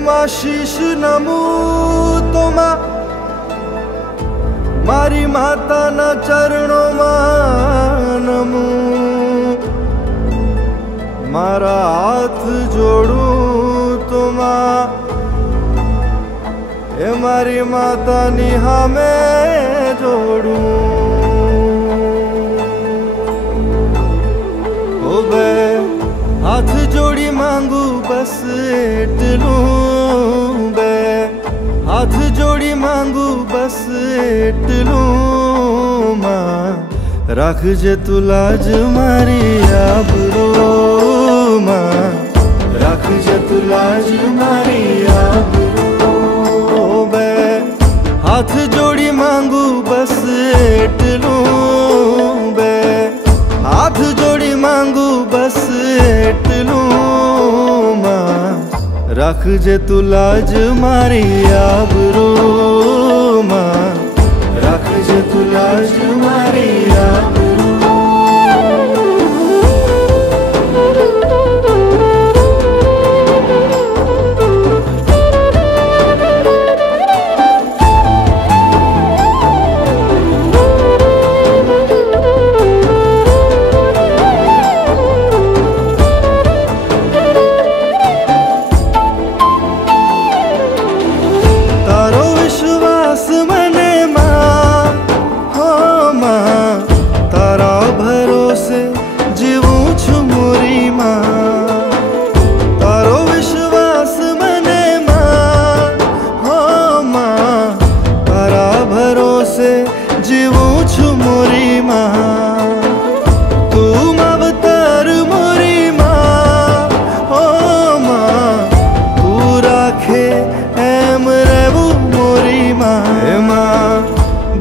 એમાં શીશ નમું તો મારી માતાના ચરણોમાં નમું, મારા હાથ જોડું તો એ મારી માતાની સામે જોડું। ઓ બે હાથ જોડી માંગુ બસ એટલું, બે हाथ जोड़ी मांगू बस एटलूं मां, राखजे तू लाज मारी आबरूं मां, राखजे तू लाज मारी आबरूं। बे हाथ जोड़ी मांगू बस एटलूं, बे हाथ जोड़ी मांगू बस एटलूं मां, राखजे तू लाज मारी आबरूं मां, राखजे तू लाज मारी आबरूं।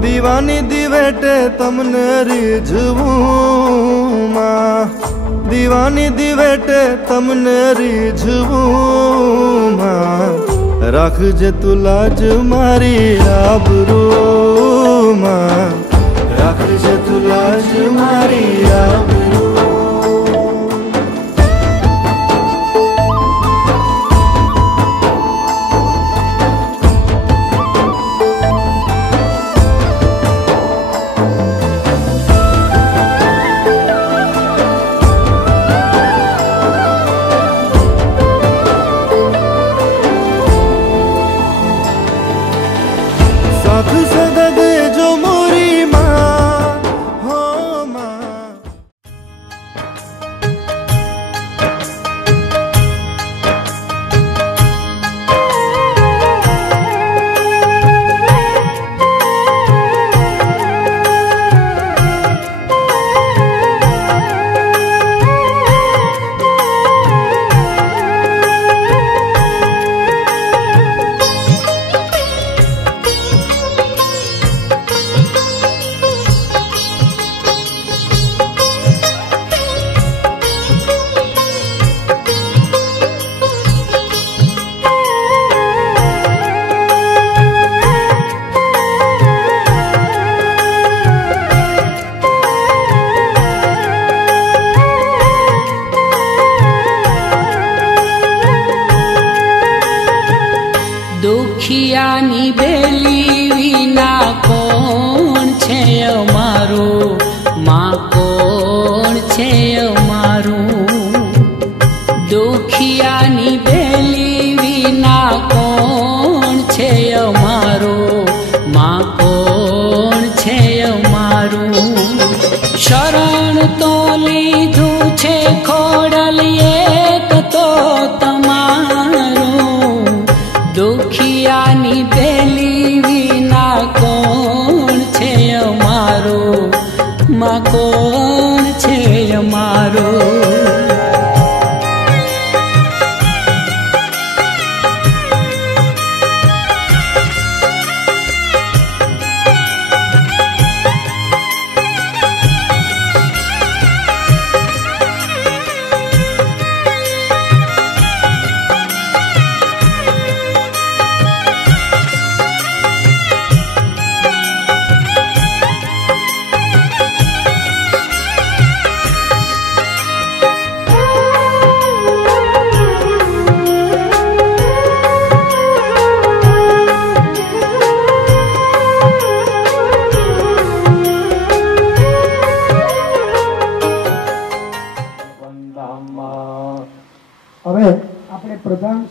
दीवानी दिवेटे तमने રીઝવું मां, दीवानी दिवेटे तमने રીઝવું मां, राखजे तू लाज मारी आबरूं मां, राखजे तू लाज मारी आबरूं। साथ सदा दे जो मोरी मां, हो मां। दुखियानी बेली विना कोण छे अमारो, मां कोण छे अमारो। दुखियानी बेली विना कोण छे अमारो, मां कोण छे अमारो। शरण तो लीधु छे खोडलिए तो तमारो, दुखियानी बेली विना कोण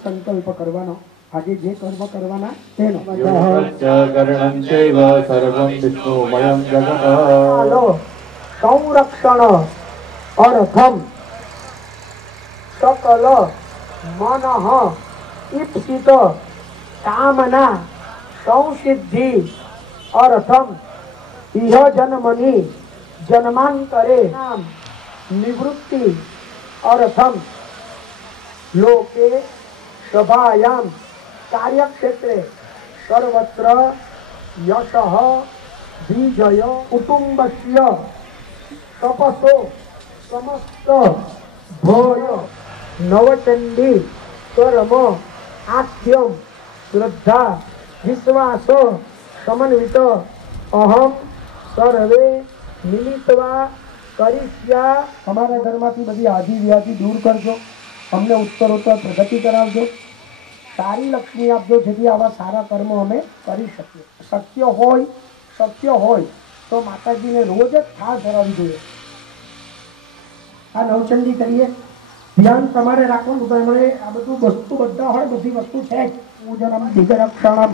સંકલ્પ કરવાનો. આજે જે કર્મ કરવાના તેનો સંરક્ષણ અર્થમ સકલ મનઃ ઈપ્સિત કામના સંસિદ્ધિ અર્થમ ઇહ જન્મની જન્માંતરે નિવૃત્તિ અર્થમ લોકે સભાયામ કાર્યક્ષેત્રે સર્વત્ર યશઃ વિજય કુટુંબસ્ય તપસો સમસ્ત ભય નવચંડી કર્મ આખ્યમ શ્રદ્ધા વિશ્વાસ સમન્વિત અહમ સર્વે નિમિત્વા કરીશ્યા. અમારા ઘરમાંથી બધી આધિ વ્યાધિ દૂર કરજો, અમને ઉત્તરોત્તર પ્રગતિ કરાવજો, સારી લક્ષ્મી આપજો, જેથી આવા સારા કર્મો અમે કરી શકીએ. શક્ય હોય તો માતાજીને રોજ જ થાળ ધરાવવી જોઈએ. આ નવચંડી કરીએ, ધ્યાન તમારે રાખવાનું. તો એમણે આ બધું વસ્તુ બધા હોય, બધી વસ્તુ છે જ. પૂજનમ દિગરક્ષણમ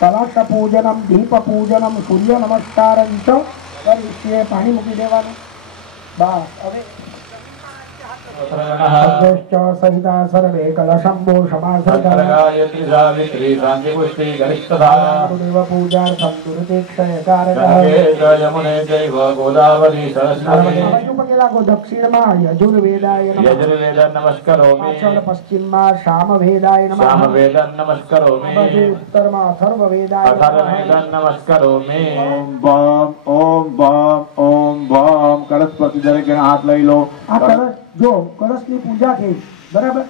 કલાશ પૂજનમ દીપ પૂજનમ સૂર્ય નમસ્કારમ ચ કરીએ. પાણી મૂકી દેવાનું. બસ હવે સહિતા સર્વે કલશંભો સમાસર્ગદેવ પૂજાર્થમ દક્ષિણમાં યજુર્વેદાય પાછળ પશ્ચિમમાં સામવેદાય ઉત્તરમાં અથર્વવેદાય ઓમ કળશ પરથી દરેક હાથ લઈ લો. આ કળશ જો કળશની પૂજા થઈ બરાબર,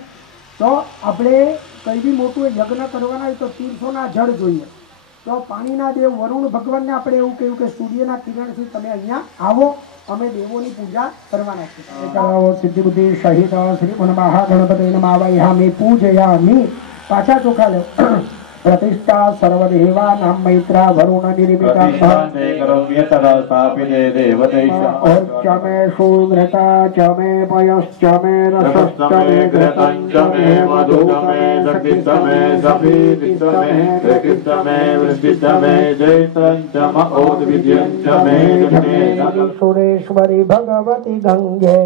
તો આપણે કઈ બી મોટું યજ્ઞ કરવાના હોય તો 300 જળ જોઈએ. તો પાણીના દેવ વરુણ ભગવાનને આપણે એવું કહ્યું કે સૂર્યના કિરણથી તમે અહીંયા આવો, અમે દેવોની પૂજા કરવાના છે. સિદ્ધિ બુદ્ધિ સહિત શ્રી મહાગણપતિ નમાવાયામિ પૂજયામિ. પાછા ચોખા લે. प्रतिष्ठा सर्वदेवानां मैत्रा वरुण निर्मिता च मे शूद्रता च मे पयश्च मे रसश्च मे घृतं च मे मधु मे सखित मे सफीत मे वृष्टित मे जैतं च महोद्विद्यं च मे सुरेश्वरी भगवती गंगे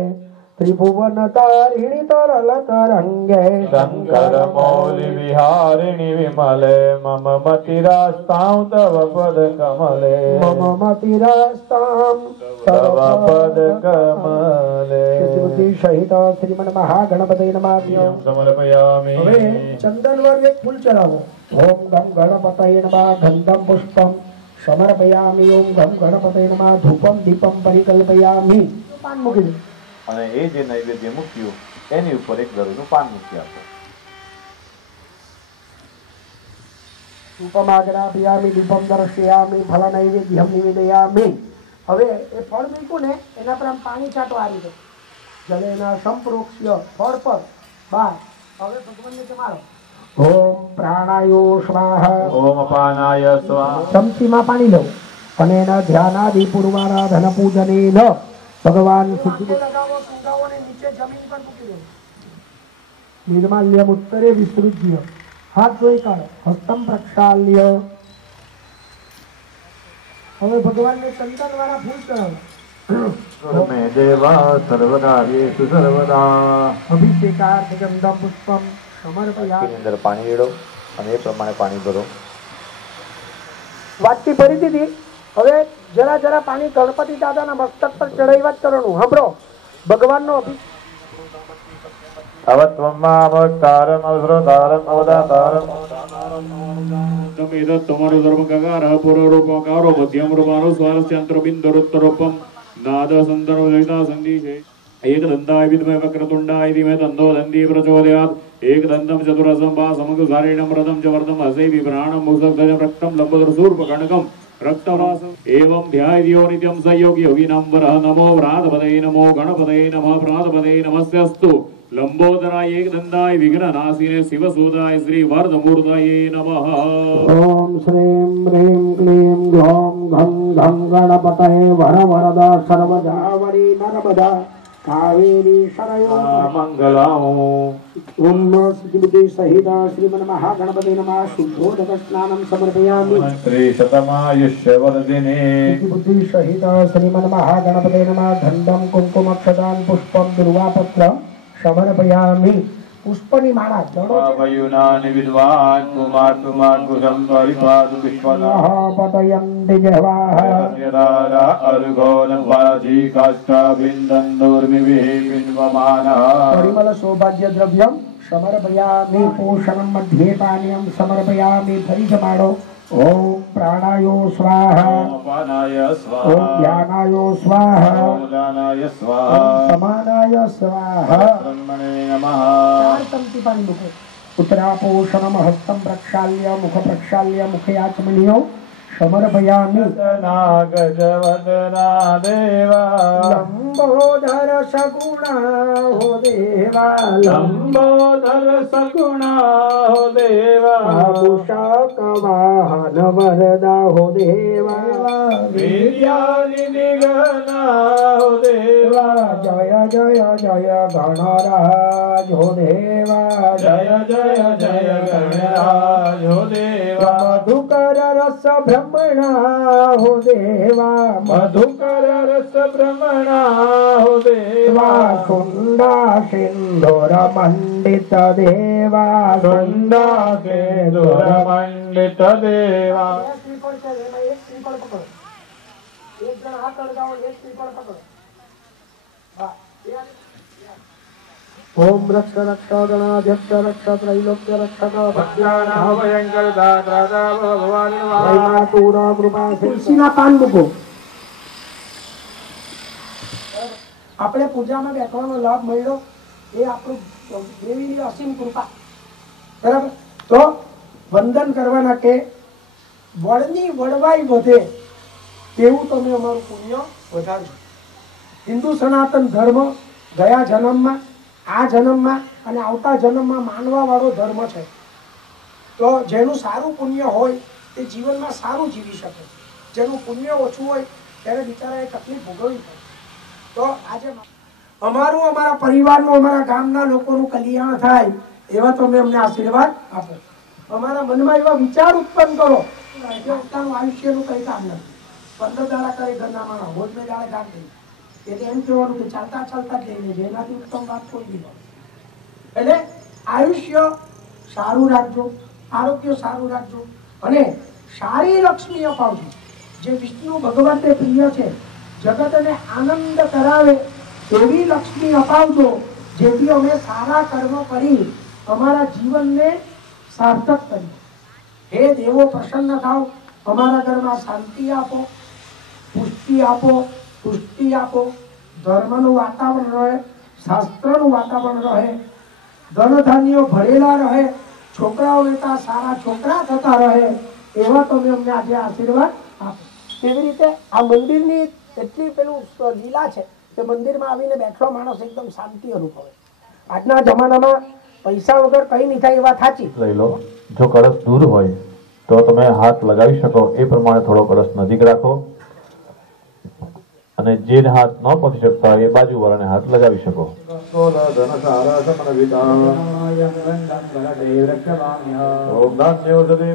त्रिभुवन तारिणी तरल तरंगे शंकर मौलि विहारिणि विमले मम मतिरास्तां तव पद कमले मम मतिरास्तां तव पद कमले. सहित श्रीमन महागणपति नमः समर्पयामि. હવે ચંદન વર્ગ એક ફૂલ ચડાવો. ઓમ ગમ ગણપતये નમઃ ગંધમ પુષ્પમ સમર્પયામિ. ઓમ ગમ ગણપતये નમઃ ધૂપમ દીપમ પરિકલ્પયામિ. પાન મૂકી દો. અને એ જે નૈવેદ્ય મૂક્યું એની ઉપર એક ગરુનું પાન મૂકી આપો. ધૂપમાગ્રાપયામિ દીપમ દર્શયામિ ફલ નૈવેદ્યમ નિવેદયામિ. હવે એ ફળ મૂક્યું ને એના પર આમ પાણી છાંટો આ રીતે જલેના સંપ્રોક્ષ્ય ફળ પર બાર. હવે ભગવાનને જમાડો. ઓમ પ્રાણાયો સ્વાહા. ઓમ અપાનાય સ્વાહા. ચમચીમાં પાણી લો અને એના ધ્યાનાદિ પૂર્વારાધન પૂજને ન ભગવાન સિદ્ધિ લગાવો, સુગાવો અને નીચે જમીન પર મૂકી દો. નિર્માલ્યમ ઉત્તરે વિસૃજ્ય. હાથ ધોઈ કાઢો. હસ્તમ પ્રક્ષાલ્ય. હવે ભગવાનને ચંદન વાળા ફૂલ ચડાવો. મે દેવા સર્વદાર્યેષુ સર્વદા. અભિષેકાર્થ ગંધમ પુષ્પમ સમર્પયામિ. અંદર પાણી રેડો અને એ પ્રમાણે પાણી ભરો. વાટકી ભરી દીધી. હવે જરા જરા પાણી ગણપતિ દાદાના મસ્તક પર ચડાવ્યા જ કરવાનું. સાંભળો, ભગવાનનો અવત્વમાવતારમ અવસરતારમ અવદાતારમ. તમે તમારો ધર્મકાકાર પૂર્વરૂપકારો મધ્યમ રૂપારો સ્વારસ્યંત્ર બિંદરુત્તરોપમ નાદ સંદર્ભ સહિતા સંધિ છે. એક દંતાય વિદ્મય વક્રતુંડાય ધીમે તન્નો દંતી પ્રચોદયાત. એક દંતમ ચતુરસમ વા સમગુધારિણમ રથમ ચ વર્તમ હસૈ વિભ્રાણમ મુસક્તજ રક્તમ લંબોદર શૂર્પકર્ણકમ રક્તવાસમ એવં ધ્યાયો નિત્યમ સયોગી યોગીનામ વરઃ. નમો પ્રાતપદય નમો ગણપતય નમઃ પ્રાતપદય નમસ્તસ્તુ લંબોદરાય એક દંતાય વિઘ્નનાશિને શિવસુદાય શ્રી વર્ધમૂર્તયે નમઃ. ઓમ શ્રીમ હ્રીમ ક્લીમ ગ્લૌમ ઘમ ઘમ ગણપતયે વર વરદા સર્વજા વરી નર્મદા કાવેરી શરયો મંગલમ ઓમ સિદ્ધિબુદ્ધિ સહિત શ્રીમન મહાગણપતિ નમઃ શુદ્ધોદક સ્નાનમ સમર્પયામિ શ્રી શતમાયુષ્યવર્ધિને સિદ્ધિબુદ્ધિ સહિત શ્રીમન મહાગણપતિ નમઃ ધંડમ કુંકુમક્ષદાન પુષ્પમ દુર્વાપત્ર સમર્પયામિ પુષ્પની માળા જડો વયુનાનિ વિદ્વાન કુમાર કુમાર કુશમ પરિપાદ વિશ્વનાહ પતયંતિ જહવાહ યદારા અર્ઘોન પાજી કાષ્ઠા બિંદંદોર્મિવિહ બિન્વમાનઃ પરિમલ સૌભાગ્ય દ્રવ્યમ સમર્પયામિ પોષણમ મધ્યે પાનીયમ સમર્પયામિ ફરી જમાડો ઓમ પ્રાણાયો સ્વાહા અપાનાય ઓમ સ્વાહા ધ્યાનાયો સ્વાહા ઓમ દાનાય ઓમ સ્વાહા સમાનાય સ્વાહા બ્રહ્મણે નમઃ ચાર ચમચી પાણી મૂકો ઉત્તરાપોષણમ હસ્તમ પ્રક્ષાલ્ય મુખ પ્રક્ષાલ્ય મુખે આચમનીયો સમર્પયામિ નાગજવદના દેવા લંબોધર સગુણા હો દેવા લંબોદર સગુણા દેવા મૂષક વાહન વરદા હો દેવા વિદ્યાનિ નિગના દેવા જય જય જય ગણરાજ હો દેવા જય જય જય ગણરાજ હો દેવા મધુકર રસ બ્રહ્મણા હો દેવા મધુકર રસ બ્રહ્મણા હો દેવા દેવા સુંદા સિંધુર મંડિત દેવા સુંદા કેન્દ્ર મંડિત દેવા ઓમ રક્ષ રક્ષ ગણાધ્યક્ષ રક્ષ ત્રૈલોક્ય રક્ષક ભક્તાનામ ભયંકર દાતા ભગવાન કૃપા તુલસીના પાન મૂકો. આપણે પૂજામાં બેઠવાનો લાભ મળ્યો એ આપણું દેવીની અસીમ કૃપા. બરાબર. તો વંદન કરવાના કે વળની વળવાઈ વધે તેવું તમે અમારું પુણ્ય વધારજો. હિન્દુ સનાતન ધર્મ ગયા જન્મમાં આ જન્મમાં અને આવતા જન્મમાં માનવા વાળો ધર્મ છે. તો જેનું સારું પુણ્ય હોય તે જીવનમાં સારું જીવી શકે. જેનું પુણ્ય ઓછું હોય ત્યારે બિચારાએ તકલીફ ભોગવવી પડે. તો આજે અમારું અમારા પરિવારનું અમારા ગામના લોકોનું કલ્યાણ થાય એવા તમે અમને આશીર્વાદ આપો. અમારા મનમાં એવા વિચાર ઉત્પન્ન કરો પોતાનું આયુષ્યનું કઈ કામ નથી. 15 દાડા કરે ઘરના માણસ રોજ 2 દાડે કામ કરી એટલે એમ કહેવાનું કે ચાલતા ચાલતા જ લઈ લેજે એનાથી ઉત્તમ વાત કોઈ નહીં. એટલે આયુષ્ય સારું રાખજો, આરોગ્ય સારું રાખજો અને સારી લક્ષ્મી અપાવજો. જે વિષ્ણુ ભગવાનને પ્રિય છે, જગતને આનંદ કરાવે એવી લક્ષ્મી અપાવજો જેથી અમે સારા કર્મ કરી અમારા જીવનને સાર્થક કરીએ. હે દેવો પ્રસન્ન થાઓ, અમારા ઘરમાં શાંતિ આપો, પુષ્ટિ આપો, પુષ્ટિ આપો, ધર્મનું વાતાવરણ રહે, શાસ્ત્રનું વાતાવરણ રહે, ધન ધાન્યો ભરેલા રહે, છોકરાઓને ત્યાં સારા છોકરા થતા રહે એવા તમે અમને આજે આશીર્વાદ આપો. એવી રીતે આ મંદિરની એટલી પેલું લીલા છે કે મંદિરમાં આવીને બેઠો માણસ એકદમ શાંતિ અનુભવે. આજના જમાનામાં પૈસા વગર કઈ નહીં થાય એ વાત સાચી. લઈ લો. જો કળશ દૂર હોય તો તમે હાથ લગાવી શકો એ પ્રમાણે થોડો કળશ નજીક રાખો અને જે હાથ ન પહોંચી શકતા હોય એ બાજુ વાળાને હાથ લગાવી શકો.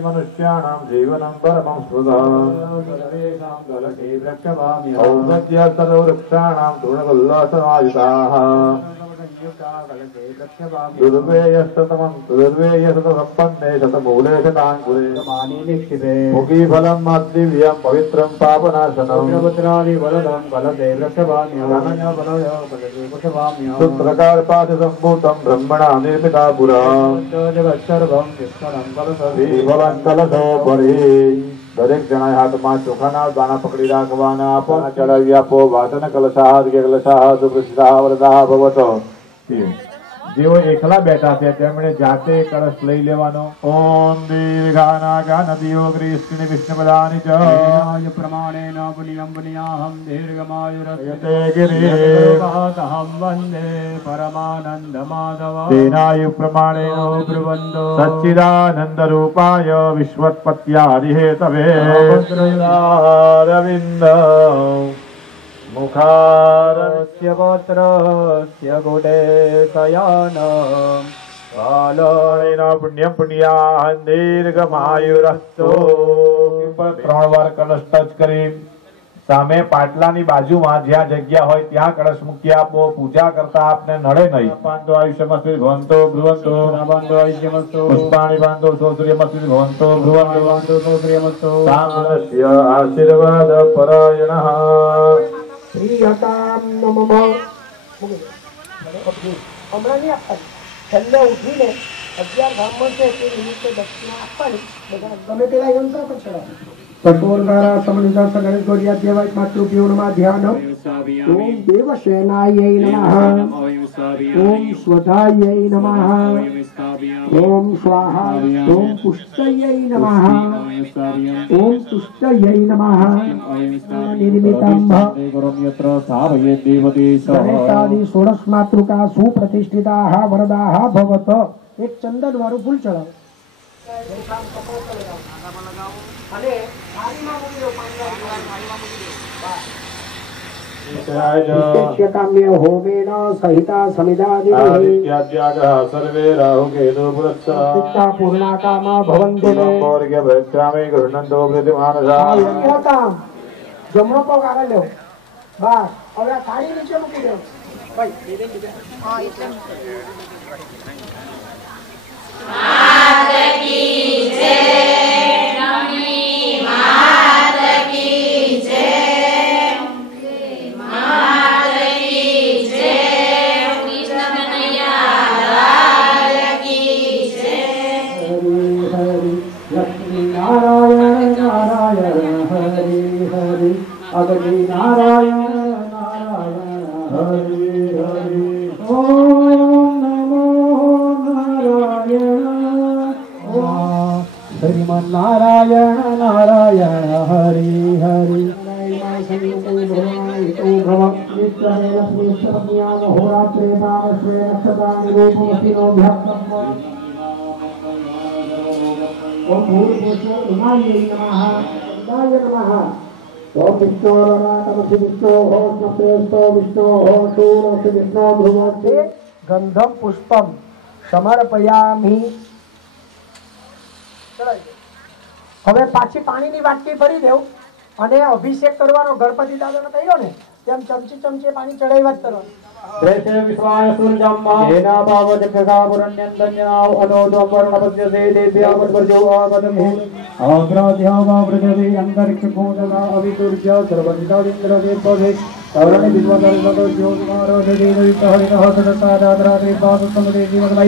મનુષ્યાણામ જીવનમ પરમં સ્મૃતમ તૃણગુલ્લાસમાયુતાઃ મુખીફલમ દિવ્યમ પવિત્રમ પાપનાશનમ સૂત્રકારપાથ સંભૂતમ બ્રહ્મણા નિર્મિતા પુરા દરેક જણા હાથમાં ચોખાના દાણા પકડી રાખવાના. ચડાવી આપો વાસન કલશાહ કલશાહ સુપ્રસિદ્ધા વરદાહ ભવતો. જેઓ એકલા બેઠા છે તેમણે જાતે કળશ લઈ લેવાનો. ઓમ દીર્ઘાનાગાનદીઓ કૃષ્ણ વિષ્ણુપદાની ચ પ્રમાણેન પુનિયમ પુનિયાહમ દીર્ઘમાયુરસ્યતે ગિરિહમ વંદે પરમાનંદ માધવ તેનાયુ પ્રમાણેનો બ્રુવંદો સચ્ચિદાનંદ રૂપાય વિશ્વત્પત્યાદિ હેતવે રવિન્દ मुखारस्य पत्रस्य गुडे शयन कालेन पुण्यं पुण्यान् दीर्घमायुरस्तु 3 વાર કળશ ટચ કરી સામે પાટલાની બાજુમાં જ્યાં જગ્યા હોય ત્યાં કળશ મૂકી આપો. પૂજા કરતા આપને નડે નહીં. પાંતો આયુષ્યમસ્તુ ભવંતો ભ્રુવંતો નાબાંતો આયુષ્યમસ્તુ પુષ્પાણિ બાંધો સૌશ્રિયમસ્તુ ભવંતો ભ્રુવંતો બાંધો સૌશ્રિયમસ્તુ સામનસ્ય આશીર્વાદ પરાયણઃ પ્રિયતામ નમઃ. હમણાં નહીં આપવાની, છેલ્લે ઉઠીને 11 બ્રાહ્મણ છે તે નિમિત્તે દક્ષિણા આપવાની. બધા ગમે તેવા યંત્ર પર ચડાવો. કઠોરકારા સમનિધા સગણ ગોરિયા દેવાય માતૃભ્યો નમઃ ધ્યાન. ઓમ દેવસેનાય નમઃ. ઓમ સ્વધાય નમઃ. ઓમ સ્વાહા. ઓમ પુષ્ટય નમઃ. ઓમ તુષ્ટય નમઃ. નિર્મિતમ યત્ર સાવયે દેવદેશ ગણેશાદિ ષોડશ માતૃકા સુપ્રતિષ્ઠિતાઃ વરદાઃ ભવત. એક ચંદન વાળું ફૂલ ચડાવો. અને થાળીમાં મૂકી દો. કામ્ય હોમેન સહિતા સમિદાદિત્યાદ્યાગઃ સર્વે રાહુકેતુ પુરસ્સા પૂર્ણાકામા ભવન્તુ પૌર્ગ્ય ભક્ષ્યામિ ગૃહણન્તો પ્રતિમાનસા. જમણો પગ આગળ લેવો. બસ હવે આ થાળી નીચે મૂકી દો. નારાયણ નારાયણ હરિ હરિ અગ્નિ નારાયણ નારાયણ હરિ હરિ. ઓમ નમો નારાયણ. શ્રીમન નારાયણ નારાયણ હરિ હરિ. ओम भूर्भुवस्सुः उमायै नमः. उमाय नमः. ओम विष्णोरनाथमसि विष्णोः स्मप्रेस्तो विष्णोः शूरसि विष्णो ध्रुवस्ते गंधम पुष्पम समर्पयामि. હવે પાછી પાણીની વાટકી ભરી દેવ અને અભિષેક કરવાનો ગણપતિ દાદાનો કહ્યો ને તેમ ચમચી ચમચી પાણી ચડાવ્યા જ કરવાનું. પ્રેતે વિશ્વાય સૂર્યમ એના પાવત પ્રકાપુરન્યંતન્યાવ અનોદમ વર્ણપદ્યસે દેવ્યા પદ્વર્જો આગતમે અગ્રાધ્યાવા પ્રજવે અંતરિક્ષ કોદના અવિતુર્ય સર્વજિતાદિન્દ્ર દેવપદે તવરણે વિશ્વદર સદો જ્યોતિમારો દેવૈતઃ હરિતઃ સદતાદાત્રાત્રે પાદુત્તમદે જીવનમય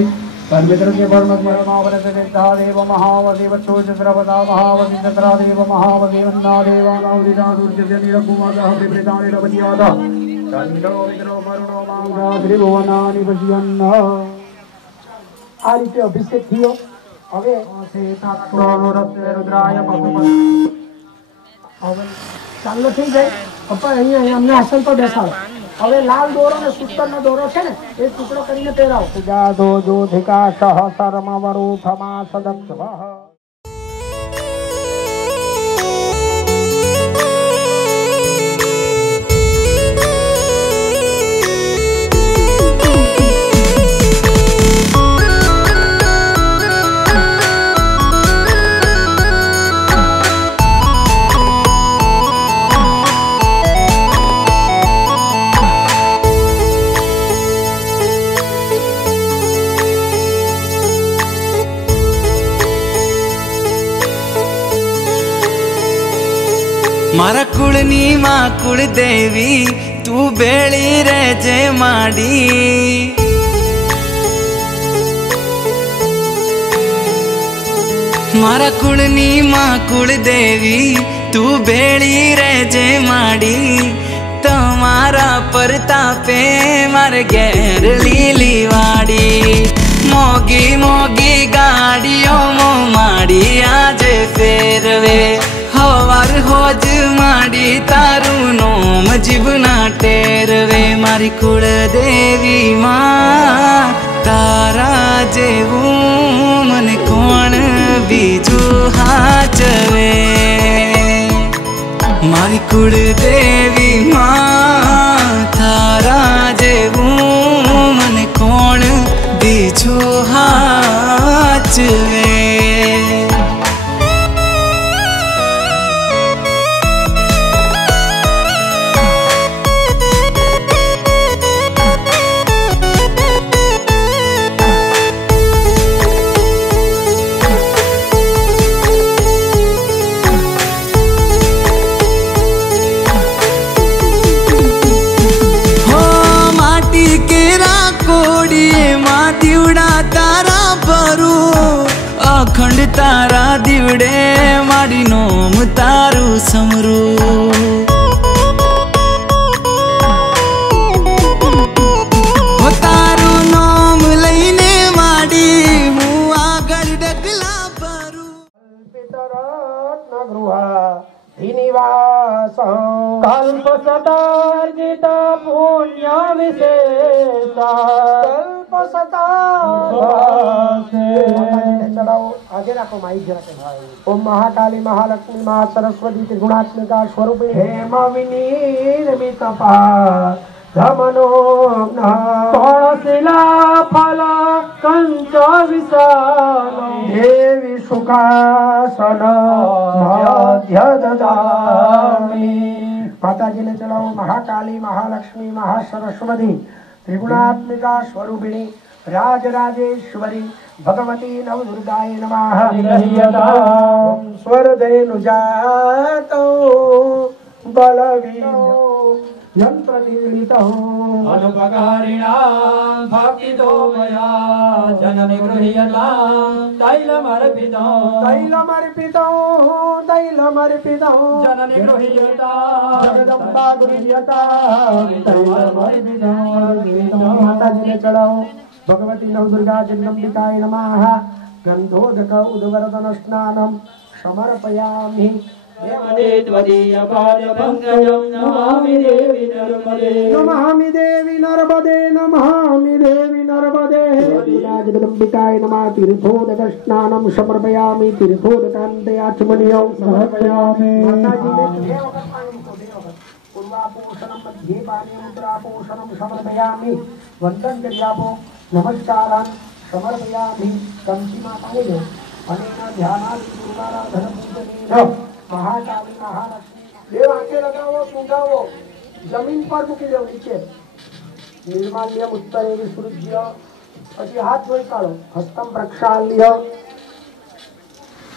તન્મિત્રસ્ય વર્ણસ્મરમાવરસે દેવતા દેવ મહાવદેવ ચોજસ્રવતા મહાવદિ તત્રા દેવ મહાવદેવન્ના દેવાનાવદિતા સૂર્યસ્ય નિરકુમાદઃ વિપ્રેતાનિ રવતિયાદઃ ચંદ્રો વિદ્રો મરુણો મામા ત્રિભુવનાનિ પશ્યન્ન. આ રીતે અભિષેક થયો. હવે રુદ્રાય ચાલો થઈ જાય. પપ્પા અહીંયા અમને આસન પર બેસાડો. હવે લાલ દોરો ને સૂતરનો દોરો છે ને એ ટુકડો કરીને પહેરાવો. જાદો જોધિકા સહસરમવરુ ફમા સદક્ષવઃ. મારા કુળની માં કુળદેવી તું બેળી રહેજે માડી. મારા કુળની માં કુળદેવી તું બેળી રહેજે માડી. તમારા પરતાપે મારે ઘેર લીલી વાડી. મોગી મોગી ગાડીઓ માડી આજે ફેરવે. હવાર હોજ માડી તારું નોમ જીવના ટેરવે. મારી કુળદેવી માં તારા જેવું મને કોણ બીજું હાચવે. મારી કુળદેવી માં દીવડા તારા ભરું અખંડ તારા દીવડે મારી નોમ તારું સમરું તારું નામ લઈને માડી હું આગળ ડગલા ભરું कल्पसतार्जित पुण्य विशेषा चढ़ाओ आगे रखो माइक जरा के भाई। ओम महाकाली महालक्ष्मी महासरस्वती त्रिगुणात्मिका स्वरूपी हेम विनीर्मित शिला फल कंच विशाल देवी सुखासन मध्य ददामि। माताजी ने चढ़ाओ महाकाली महालक्ष्मी महासरस्वती त्रिगुणात्मिका स्वरूपिणी राजराजेश्वरी भगवती नवदुर्गाय नमः। ओम स्वरधेनुजातो बलवीरो यंत्रनिर्मितो अनुपकारिणां भक्तितो मया जननि गृह्यतां तैलमर्पितो जननि गृह्यतां जगदम्बा गृह्यतां तैलमर्पितो। माताजी ने चढ़ाओ भगवती नवदुर्गा जगदम्बिकाय नमः। गंधोदक उद्वर्तन स्नानं समर्पयामि। नमामि देवी नर्मदे नमामि देवी नर्मदे जगदम्बिकाय नमः। तीर्थोदक स्नानं समर्पयामि। तीर्थोदकान्ते आचमनीयं समर्पयामि। पूर्वापोषणं मध्ये पानीयं उत्तरापोषणं समर्पयामि। वन्दनं करियापो नमस्कारान् समर्पयामि। कंसी माताने अनेन ध्यानादि दुर्गाराधन पूजनेन महाकाली महालक्ष्मी देव आंखें लगाओ सुगाओ जमीन पर मूकी दो नीचे निर्माल्य उत्तरे विसृज्य પછી હાથ ધોઈ કાઢો હસ્તમ પ્રક્ષાલ્ય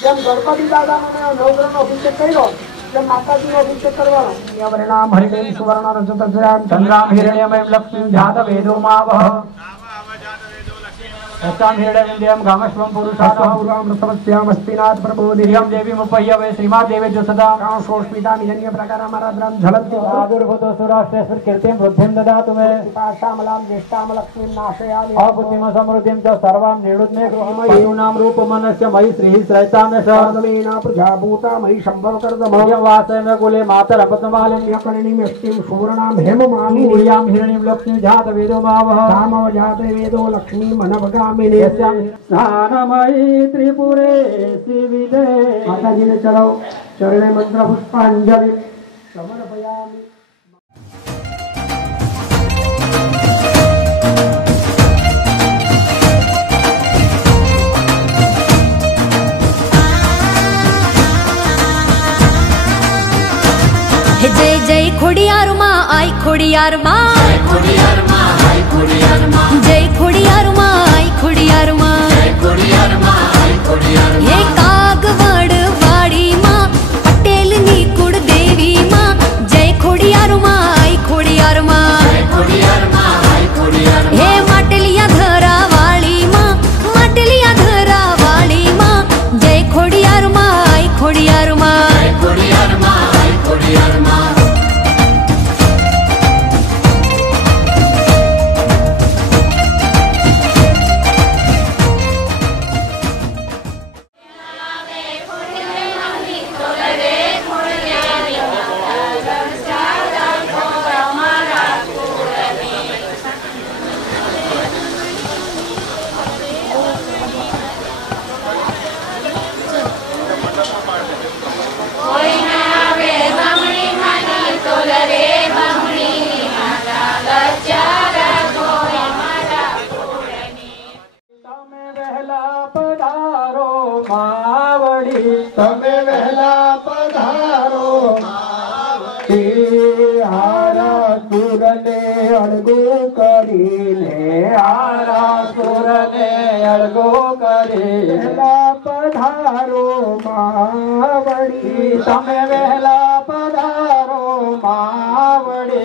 જેમ ગણપતિ દાદાનો નવગ્રહનો અભિષેક કર્યો તેમ માતાજીનો અભિષેક કરવાનો યવરણામ હરિકેમ સુવર્ણ રજતજ્રામ ચંદ્રામ હિરણ્યમય લક્ષ્મી જાત વેદો માવહ अस्तां हिरण्यविन्द्यं गामश्वं पुरुषारः उर्वामृतमस्याम् अस्तिनाथ प्रबोधिर्यं देवीं उपह्यवे श्रीमादेवी च सदा कामशोष्मितां हिरण्य प्रकारामराद्रां झलन्ति आदुर्भूतो सुराष्ट्रेश्वर कीर्तिं वृद्धिं ददातु मे पाशामलां ज्येष्ठां लक्ष्मीं नाशयामि अपुत्रिम समृद्धिं च सर्वां निरुद्मे गृहमयि यूनां रूपमनस्य मयि श्रीः श्रयतां समेना प्रजाभूता मयि सम्भवकर्दम वासय कुले मातरपद्ममालिं यकर्णीं यष्टिं सुवर्णां हेममामि ऊर्यां हिरण्यं लक्ष्मीं जात वेदो मावः कामव जात वेदो लक्ष्मी मनवगा स्नानमयी त्रिपुरे शिविदे। माताजी ने चढ़ाओ चरणे मंत्र पुष्पांजलि समर्पयामि। जय जय खोडियार माँ आई खोडियार माँ जय खोडियार माँ आई खोडियार माँ जय खोडियार माँ आई खोडियार माँ जय खोडियार माँ आई खोडियार माँ ये कागवड़ वाड़ी माँ पटेल नी कुड़ देवी माँ जय खोडियार माँ आई खोडियार माँ जय खोडियार माँ आई खोडियार माँ हे माटलिया धरा वाली माँ माटलिया धरा वाली माँ जय खोडियार माँ आई खोडियार माँ जय खोडियार माँ आई खोडियार माँ તમે વહેલા પધારો હારા સુરને અળગો કરીને હારા સુરને અળગો કરી વહેલા પધારો માવડી તમે વહેલા પધારો માવડી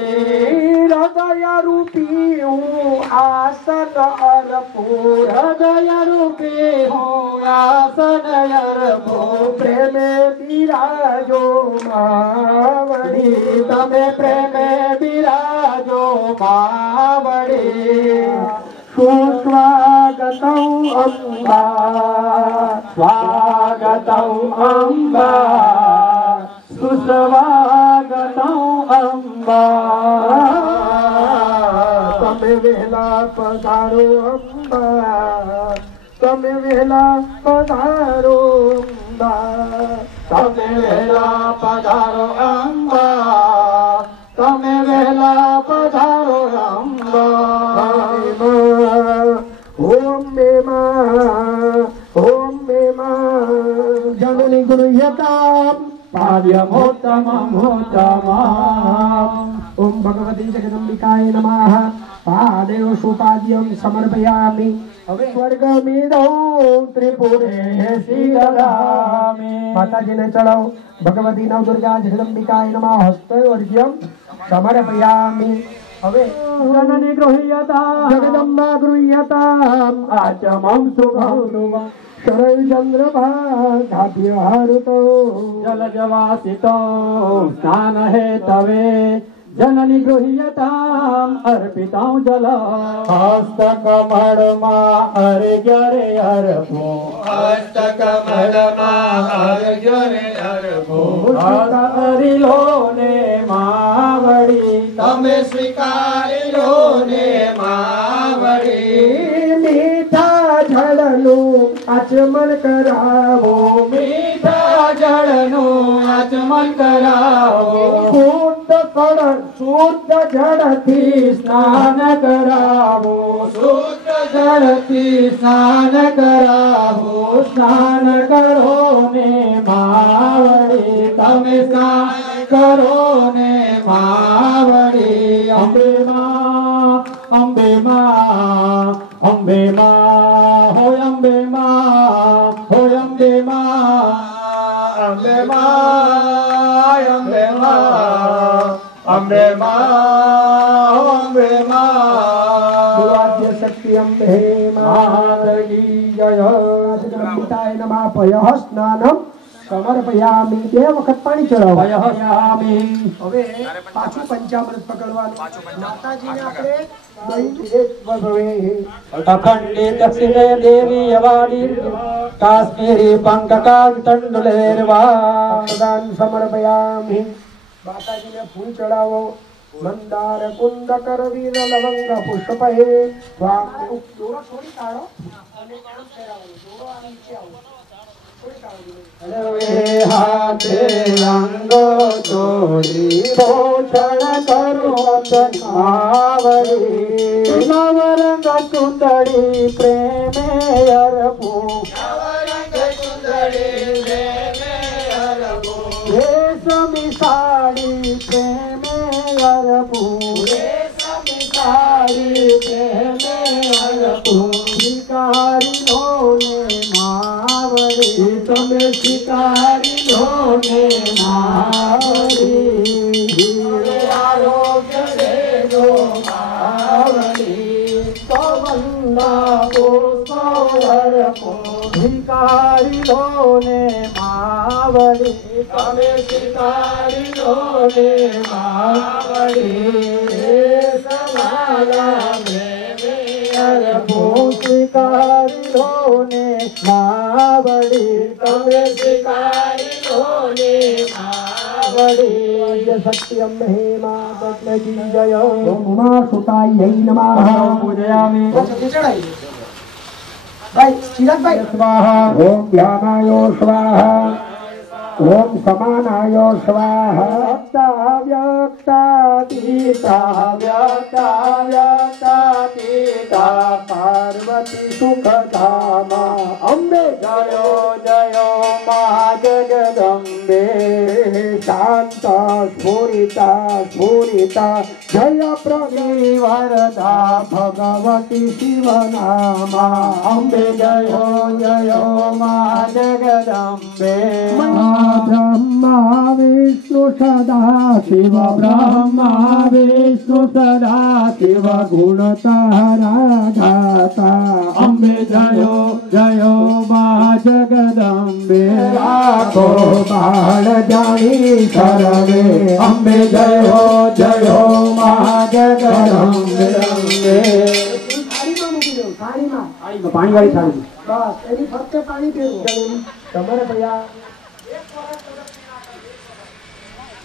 હૃદય રૂપી હું આસન અર્પું, હૃદય રૂપી હું આસન અર્પું. પ્રેમે બિરાજો માવડી, તમે પ્રેમે બિરાજો માવડી. સુસ્વાગતં અંબા, સ્વાગતં અંબા, સુસ્વાગતં અંબા. તમે વહેલા પધારો અંબા, તમે વહેલા પધારો અંબા, તમે વહેલા પધારો અંબા, તમે વહેલા પધારો અંબા. ઓમ મેમા, ઓમ મેમા જનની ગૃહ્યતામ પાદ્યમોત્તમમ. ઓમ ભગવતી જગદંબિકાય નમઃ. પાદેવ સુપાદ્યમ સમર્પયામિ. હવે સ્વર્ગમિદૌ ત્રિપુરેશી દદામિ. માતાજીને ચડાવો. ભગવતી નવ દુર્ગા જગદંબિકાય નમઃ. હસ્તૈર્ઘ્યમ સમર્પયામિ. હવે જનની ગૃહ્યતા જગદંબા ગૃહ્યતામ આચમં શુભમ. શરૈચંદ્રભાગાભ્યહારુતો જલજવાસિતો સ્નાન હેતવે જનની ગૃહ્યતામ અર્પિતં જલ. હસ્તકમળમાં અર્ઘ્ય રે અર્પો, હસ્તકમળમાં અર્ઘ્ય રે અર્પો. સ્વીકારી લો ને માવડી, તમે સ્વીકારી લો ને માવડી. મીઠા જળનું આચમન કરાવો, મીઠા જળનું આચમન કરાવો. શુદ્ધ જળથી સ્નાન કરાવો, શુદ્ધ જળથી સ્નાન કરાવો. સ્નાન કરો ને માવડી, તમે સ્નાન કરો ને માવડી. અંબે માં, અંબે માં, અંબે માં, હોય અંબે માં, હોય અંબે માં, અંબે માં, અંબે માં, અંબે માં, અંબે માં. ગુરુવાદ્ય શક્તિ અંબે માતકી જય. જગદંબિકાય નમઃ. પયઃ સ્નાનમ સમર્પયામિ. 2 વખત પાણી ચડાવો. પયઃ. હવે પાછું પંચામૃત પકડવાનું. માતાજીને આપણે અખંડિત દક્ષિણે દેવી યવાડી કાશ્મીરી પંકકાં તંડુલેર્વા પ્રદાન સમર્પયામિ. માતાજીને ફૂલ ચડાવો. મંદાર કુંદ કરવીર લવંગ પુષ્પહે સ્વામ. દોરો છોડી કાઢો અને કણસ ફેરવો. દોરો આ નીચે આવો. હાથે અંગો તોડી પોષણ કરું માવડી. નવરંગ કુંદડી પ્રેમે અર્પું, નવરંગ કુંદડી પ્રેમે અર્પું. રેશમી સાડી પ્રેમે અર્પું, રેશમી સાડી પ્રેમે અર્પું. શિકારી લો ને માવડી, તમે શિકારી લો ને માવડી. આરોગ્ય દેજો માવડી, સવંદા પુષ્પો. શિકારી લો ને માવડી, તમે શિકારી લો ને માવડી. સમાલા શિકારી લો ને માવડી, તમે શિકારી લો ને માવડી. શક્તિ અંબે માતકી જય. ઉમા સુતાય નમઃ. પૂજયામિ. ભાઈ ચિરાગભાઈ સ્વાહા. ઓમ ધ્યાનાય સ્વાહા, ઓમ સમાનાય સ્વાહા. વ્યક્તા વ્યક્તા પાર્વતી સુખધામા. અંબે જયો જયો મા જગદંબે. શાંત સ્ફુરિતા સ્ફુરિતા જય પ્રતિવરદા ભગવતી શિવનામા. અંબે જયો જયો મા જગદંબે. ब्रह्मा विष्णु सदा शिव ब्रह्मा विष्णु सदा शिव गुण तारा गाता अम्बे जयो जयो मा जगदम्बे राखो बाळ जानी शरणे अम्बे जयो जयो मा जगदम्बे પાણી વાળી થાળી બસ એની ફક્ત પાણી પીવું તમારે ભૈયા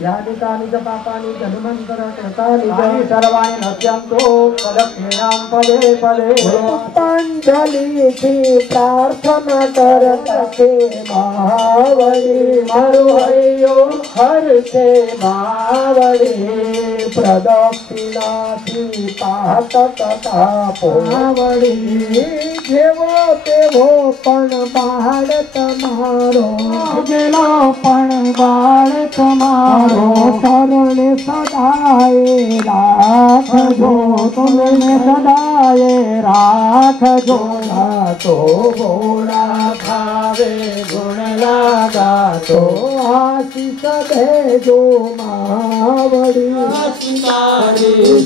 યાદિકાની ચ પાપાની ધન્વંતર કૃતાની સર્વાણી નશ્યંતો પદક્ષિણામ પદે પદે પુષ્પાંજલિથી પ્રાર્થના કરતે મહાવળી મારું હરિયો હરતે મહાવળી પ્રદક્ષિણાથી પાત તથા પોવળી જેવો તેવો પણ બાળ તમારો જેલો પણ બાળ તમારો શરણે સદાય રાખજો તમને સદાય રાખજો તો ભોળા ભાવે ગુણ લાગાતો આશીષ દેજો માવડી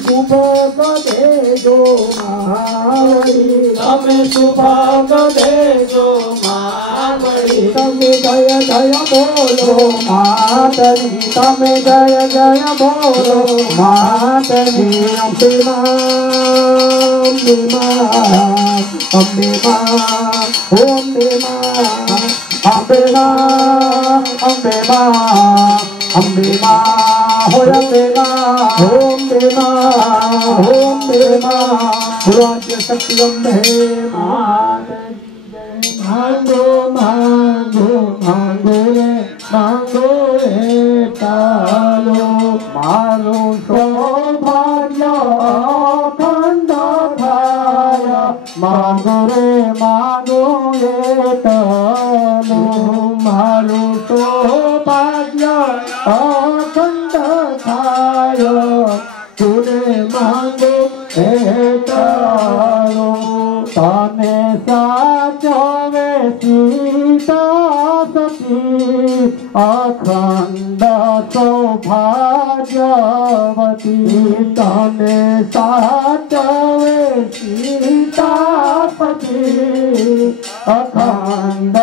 શુભ દેજો માવડી તમે શુભ દેજો માવડી તમે જય જય બોલો માતરી તમે જય જય બોલો માતરી અંબે માં અંબે માં અંબે માં અંબે માં અંબે માં અંબે માં હો અંબે માં અંબે માં અંબે માં રાજ્ય શક્તિ અંબે માતરી માંગો માંગો માંગો રે તાલો મારું સૌભાગ્ય અખંડ થાય માંગો રે તાલો મારું સૌભાગ્ય અખંડ થાય તુને માંગો હે તારો તને સાચવે સીતા સતી અખંડ સૌભાગ્યવતી તને સાચવે સીતા સતી અખંડ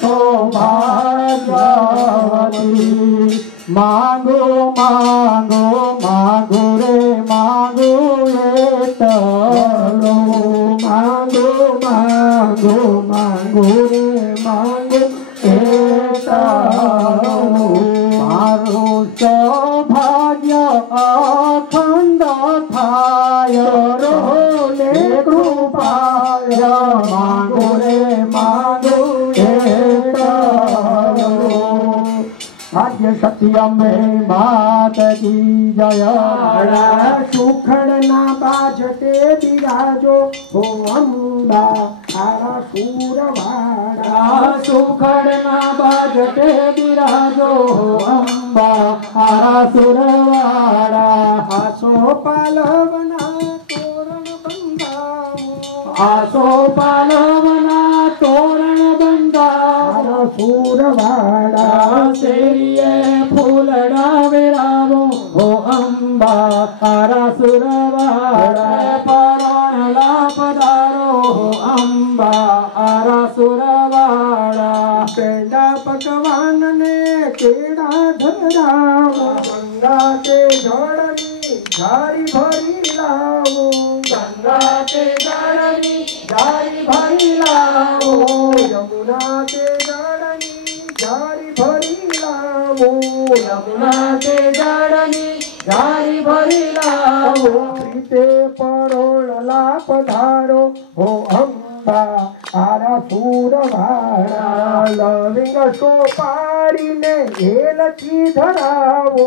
સૌભાગ્યવતી માંગો માંગો માંગો રે માંગો તલો માંગો માંગો માંગો રે માંગો તલો મારું સૌભાગ્ય અખંડ થાય રો ને કૃપાય માંગો રે માંગો તલો ભાગ્ય સતી અંબે માત કી જય સુખડ ના બાજતે બિરાજો હો અંબા આરા સુરવાડા સુખડ ના બાજતે બિરાજો હો અંબા આરા સુરવાડા આસો પાલવના તોરણ બંધાવો આસો પાલવના તોરણ બંધાવો સુરવાડા શેરીએ ફૂલડા વેરાવો હો અંબા આરા સુરવાડા પરાણલા પધારો હો અંબા આરા સુરવાડા પેંડા પકવાન ને કેળા ધરાવો ગંગા તે જળની ઝારી ભરી લાવો ગંગા તે જળની ઝારી ભરી લાવો યમુના તે જળની ઝારી ભરી લાવો યમુના તે જળની ઝારી ભરી લાવો પ્રીતે પરોળલા પધારો હો અંબા આરા સુરવાડા લવિંગ સોપારીને હેલથી ધરાવો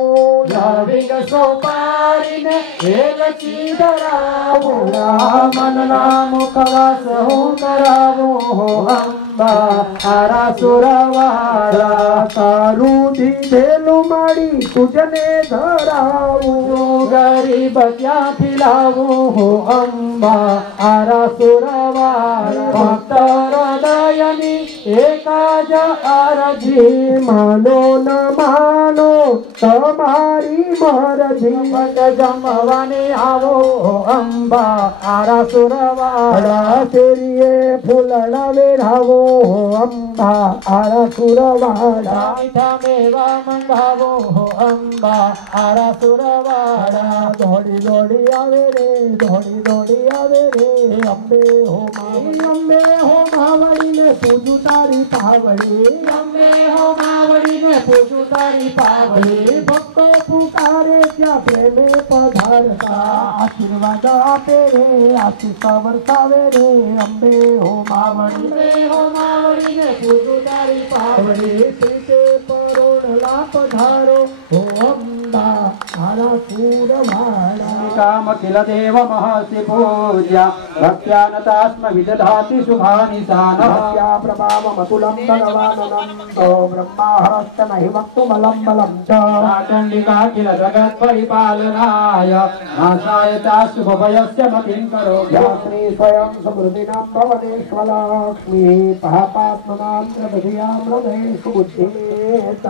લવિંગ સોપારીને હેલથી ધરાવો રામન નામ કવાસ હું કરાવો હો અંબા અંબા આરા સુરવાડા તારું દીધેલું માડી તુજને ધરાવું ગરીબ ક્યાંથી લાવું હો અંબા આરા સુરવાડા ભક્ત હૃદયની એક જ અરજી માનો ન માનો તમારી મરજી પટ જમવાની આવો હો અંબા આરા સુરવાડા શેરીએ ફૂલડા વેરાવો અંબા આરા સુરવાડા મીઠા મેવા મંગાવો હો અંબા આરા સુરવાડા દોડી દોડી આવે રે દોડી દોડી આવે રે અંબે હો માવડીને પૂજું તારી પાવડી અંબે હો માવડીને પૂછું તારી પાવડી ભક્તો પુકારે ત્યાં પ્રેમે પધારતા આશીર્વાદ આપે રે આશીષ વરસાવે રે અંબે હો માવડી અંબે હો માવડીને પૂછું તારી પાવડી પ્રીતે પરોણલા પધારો હો અંબા આરા સુરવાડા કામ કિલ દેવ મહર્ષિ પૂજ્યા ભક્ત્યાનતાસ્મ વિદધાતિ શુભાનિ સાન ભક્ત્યા પ્રભાવમતુલં ભગવાનનંતો બ્રહ્માહરસ્તનહિ વક્તુમલં બલં ચ ચંડિકા કિલ જગત પરિપાલનાય નાશાય ચાશુભયસ્ય મતિં કરો શ્રી સ્વયં સમૃદ્ધિનાં ભવનેશ્વલક્ષ્મી પાપાત્મનાંત્રબધિયાં હૃદયેષુ બુદ્ધિમેત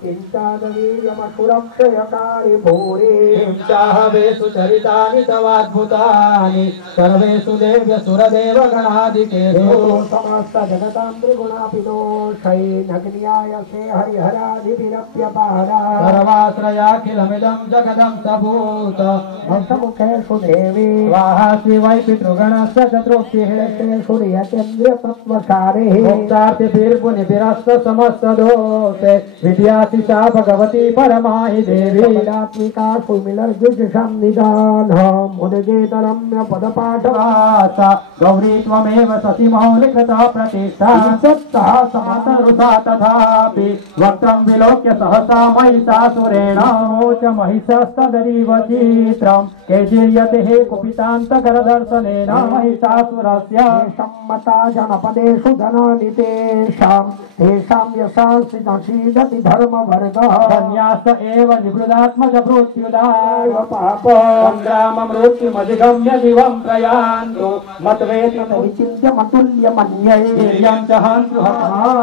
ચિંતાદવીર્યમસુરક્ષયકારી ભૂરે ચાહવેષુ ચરિતાनि તવાદ્ભુતાनि સર્વેષુ દેવ્ય સુરદેવ ગણાદિકેષુ સમસ્ત જગતાં ત્રિગુણાપિનોષૈનગ્ન્યાય સે હરિહરાદિभिरप्यपारा સર્વાશ્રયાખિલમિદં જગદં સભૂત હંસમુખેષુ દેવી વાહાસી વૈ પિતૃગણસ્ય ચતુર્થિઃ સૂર્યચંદ્ર તત્વસારે ભોક્તાર્થિભિર્ભુનિભિરસ્ત સમસ્ત દોષે વિદ્યાશિષા ભગવતી પરમાહિ દેવી વેદાત્મિકા સુમિલર્જુષં નિદાનમ મુદગેતરમ્ય પદપાઠવા ગૌરી ત્વમેવ સતી મૌલિકતા પ્રતિષ્ઠા સત્તા સમાતરુષા તથાપि વક્त्रं વિલોક્ય સહસા મહિષાસુરેણ મોચ મહિષस्तदरीव ચિત્રં કેજીર્યતે હે કુપિતાંતકરદર્શનેન મહિષાસુરસ્ય सम्मता जनपदेषु धनानितेषां तेषां यशांसिदति धर्मवर्गः धन्यास एव निवृदात्मज मृत्युदाय पाप संग्राम मृत्युमधिगम्य दिवं प्रयान्तु मतवेति विचिन्त्य मतुल्यमन्ये वीर्यं च हन्तु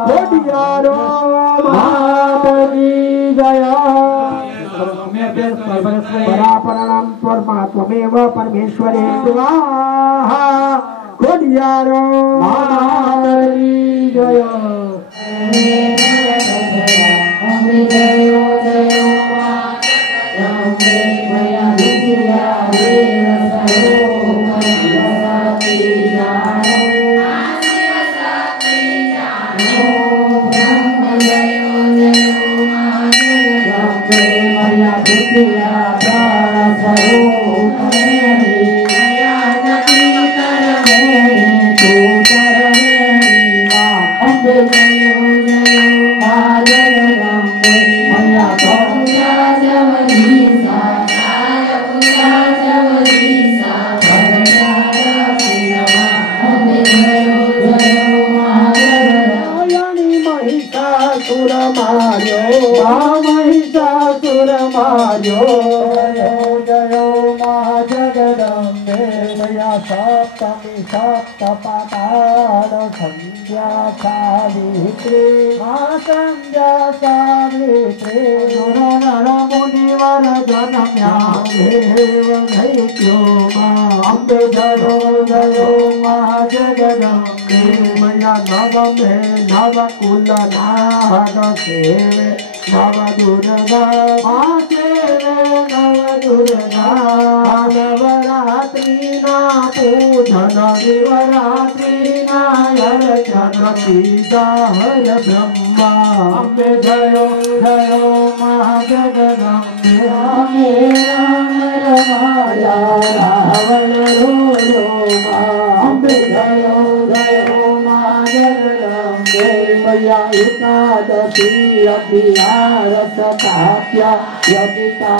कोटियारो महाबली जया परापरणं त्वमेव परमेश्वरे स्वाहा कोटियारो महाबली जया सप्तमी सप्तपाताल संध्या सावित्री संध्या सावित्री नर मुनिवर जनम्या देव धैर्यो अम्बे जयो जयो जगदम्बे मया नवमे नवकुल नाग सेवे नव दुर्गा सेवे नव दुर्गा नवरात्रि पूजन शिवरात्रि नायर चंद्र हर ब्रह्मा अम्बे जयो जयो महाजगदम्बे माया रावण रो अम्बे जयो जयो महाजगदम्बे मैया एकादशी अभिहार सताप्या यदिता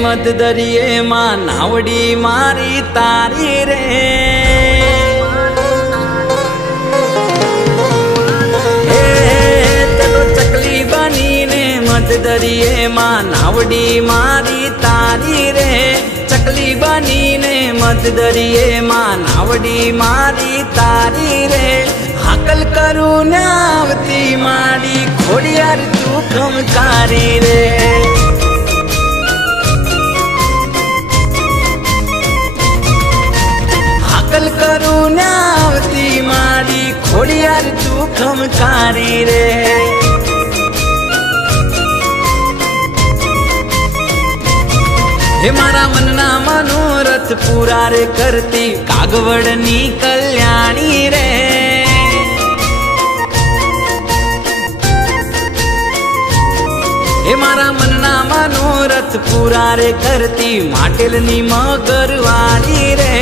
મદ દરિયે માં નાવડી મારી તારી રે ચકલી બનીને મદ દરિયે માં નાવડી મારી તારી રે ચકલી બનીને મદ દરિયે માં નાવડી મારી તારી રે હાકલ કરું ને આવતી માડી ખોડિયાર તું ખમકારી રે હાકલ કરું ને આવતી માડી ખોડિયાર તું ખમકારી રે हे मारा मनना मनोरथ पूरा रे करती कागवड़नी कल्याणी रे हे मारा मनना मनोरथ पूरा रे करती माटेलनी मगरवाणी रे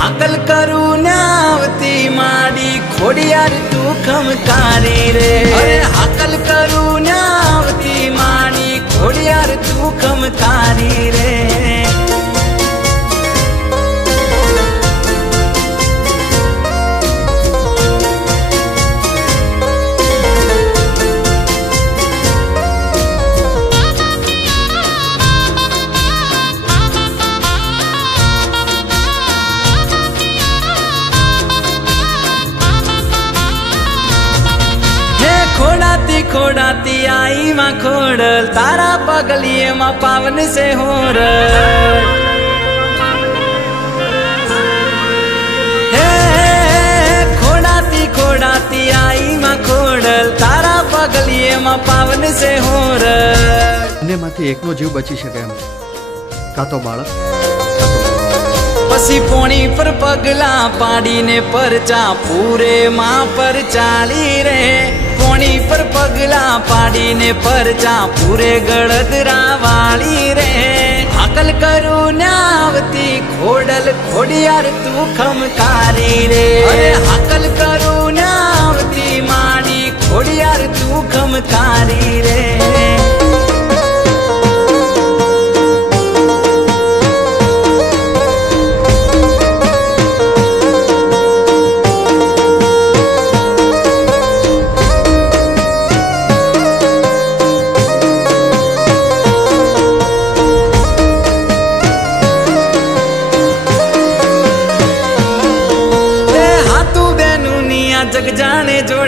हाकल करू ने आवती माडी खोडियार तू खमकारी रे अरे हाकल करू ने आवती माडी खोडियार तू खमकारी रे खोड़ाती खोड़ाती आई माँ खोड़ल तारा पगलिए माँ पावन से हो खोड़ाती खोड़ाती आई माँ खोड़ल तारा पगलिए माँ पावन से हो ने माथे एकनो जीव बची शके एम का तो बाळक पसी पोणी पर पगला पाड़ी ने परचा पूरे माँ पर चाली रे पोणी पर पगला पाड़ी ने परचा पूरे गड़दरा वाली रे हाकल करू ने आवती खोडल खोडियार तू खमकारी रे अरे हाकल करू ने आवती माड़ी खोडियार तू खमकारी रे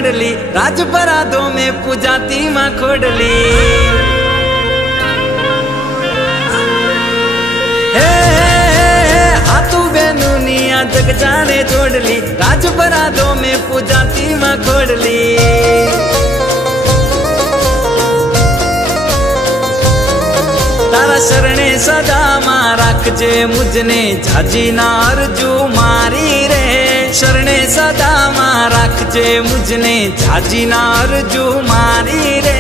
खोडली, राजपराधों में पूजाती माँ खोडली। हाथू बेनुनिया जग जाने जोड़ली, राजपराधों में पूजाती माँ खोडली। तारा शरणे सदा मां राखजे मुझने, झाजी ना अरजू मारी रे। शरणे सदा मां राखजे मुझने, झाजी ना अरजू मारी रे।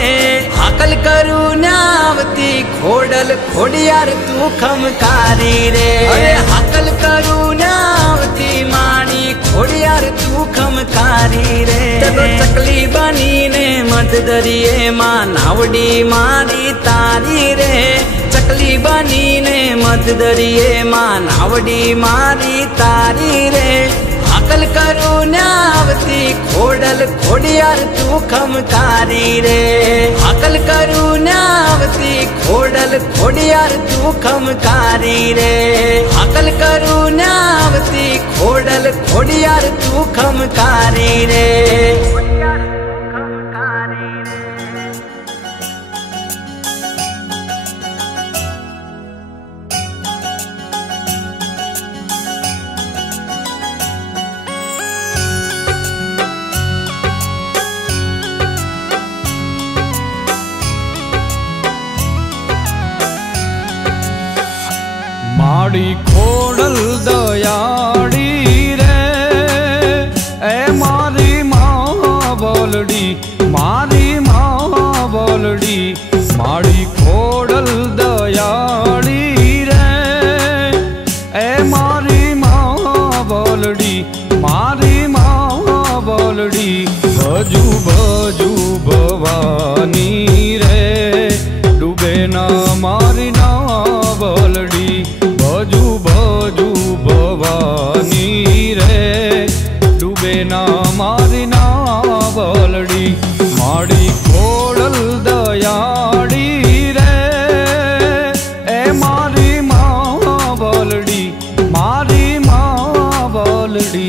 हाकल करू न्यावती खोडल खोडियार तू खमकारी रे। अरे हाकल करू न्यावती माणी खोडियार तू खमकारी रे। चलो चकली बनी ने मध दरिये मां नावडी मारी तारी रे। चकली बनी ने मध दरिये मां नावडी मारी तारी रे। हाकल करू न्यावती खोडल खोडियार तू खमकारी रे। हाकल करू न्यावती खोडल खोडियार तू खमकारी रे। हाकल करू न्यावती खोडल खोडियार तू खमकारी रे। माड़ी खोडल दयाड़ी रे, ए मारी माँ बोलड़ी, मारी माँ बोलड़ी। माड़ी खोडल दयाड़ी रे, ए मारी माँ बोलड़ी, मारी माँ बोलड़ी। बजू बजू भवानी रे, डूबे ना मारी ना बोलड़ी। बजू बजू भवानी रे, डूबे ना मारी ना बोलड़ी। माड़ी खोडल दयाड़ी रे, ए मारी माँ बोलड़ी, मारी माँ बोलड़ी।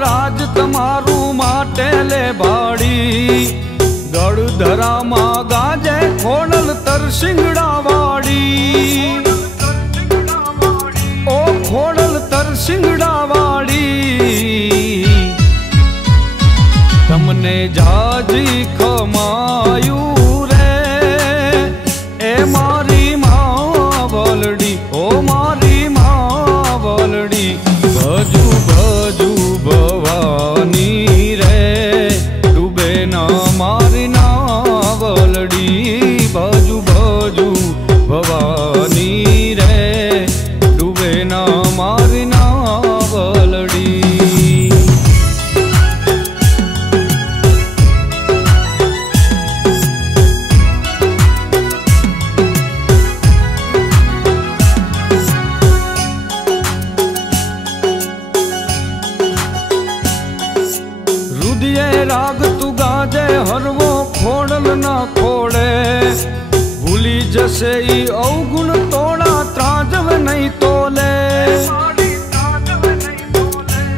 राज तमारू माटे ले बाड़ी, गढ़धरा माँ गाजे खोडल तरसिंगड़ा वाड़ी। ओ खोडल तरसिंगड़ा वाड़ी, तमने जाजी खमायू रे। ए मारी माँ बोलड़ी, ओ मारी माँ बोलड़ी। बजू बजू भवानी रे, डूबे ना मारी ना बोलड़ी। बजू बजू भवानी रे, डूबे ना मारी ना बोलड़ी। राग तू गाजे हरवो खोडल ना खोड़े। भूली जसे ई अवगुण तोड़ा, त्राजव नहीं तोले।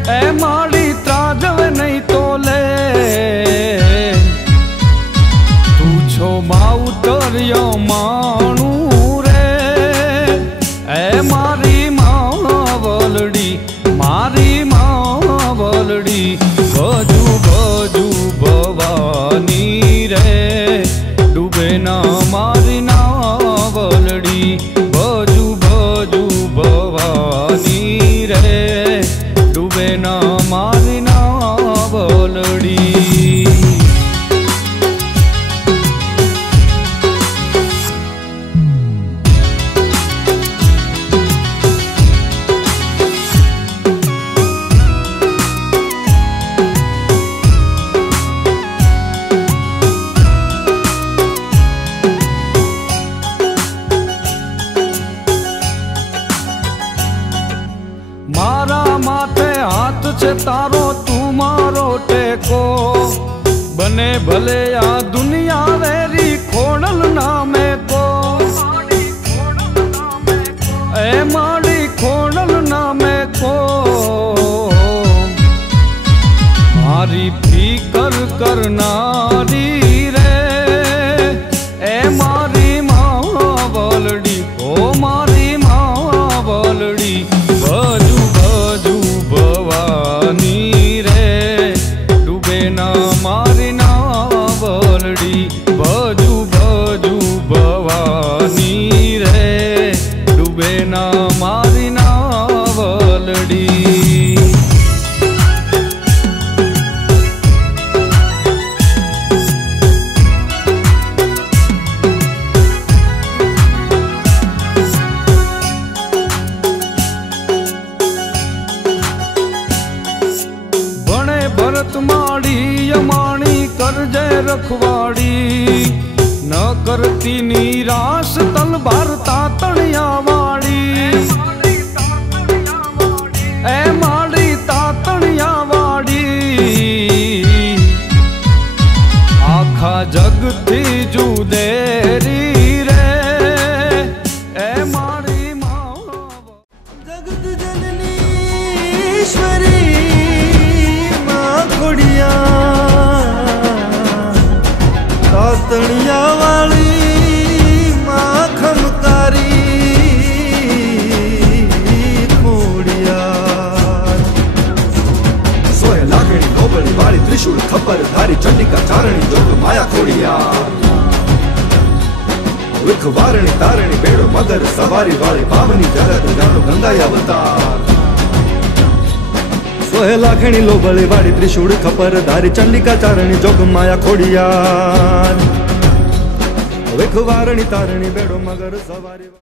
ए माड़ी त्राजव नहीं तोले। तू छो माऊ तरियो मानू रे। ए मारी माँ बोलड़ी, मारी माँ बोलड़ी। बजू बजू भवानी रे, डूबे ना मारी ना बोलड़ी। बजू बजू मारा माथे हाथ छे तारो तू मारो टेको बने भले आ दुनिया वेरी खोड़ल नामे को ए माड़ी खोड़ल नामे को मारी फीकर करनारी रे ए मारी मावलड़ी ओ मारी मावलड़ी बाजू बाजू भवानी रे डूबे ना मारी नावलड़ी बाजू बाजू भवानी रे डूबे ना मारी नावलड़ी। भरत माड़ी यमाणी कर जय रखवाड़ी न करती निराश तलवार तातणिया वाड़ी ए माड़ी तातणिया वाड़ी आखा जग थी जुदेरी रे ए माड़ी जगत जननी ईश्वरी खोड़िया तातणिया वाली माँ खमकारी खोड़िया सोहे लाखणी नोबली वाली त्रिशूल खबर धारी चंडिका चारणी जोग माया खोड़िया विख वारणी तारणी बेड़ो मगर सवारी वाली पावनी जगत जानो गंगा अवतार सोहे लाखणी लोबळे वाली त्रिशूल खपर धारी चंडिका चारणी जोग माया खोड़िया विख वारणी तारणी बेड़ो मगर सवारी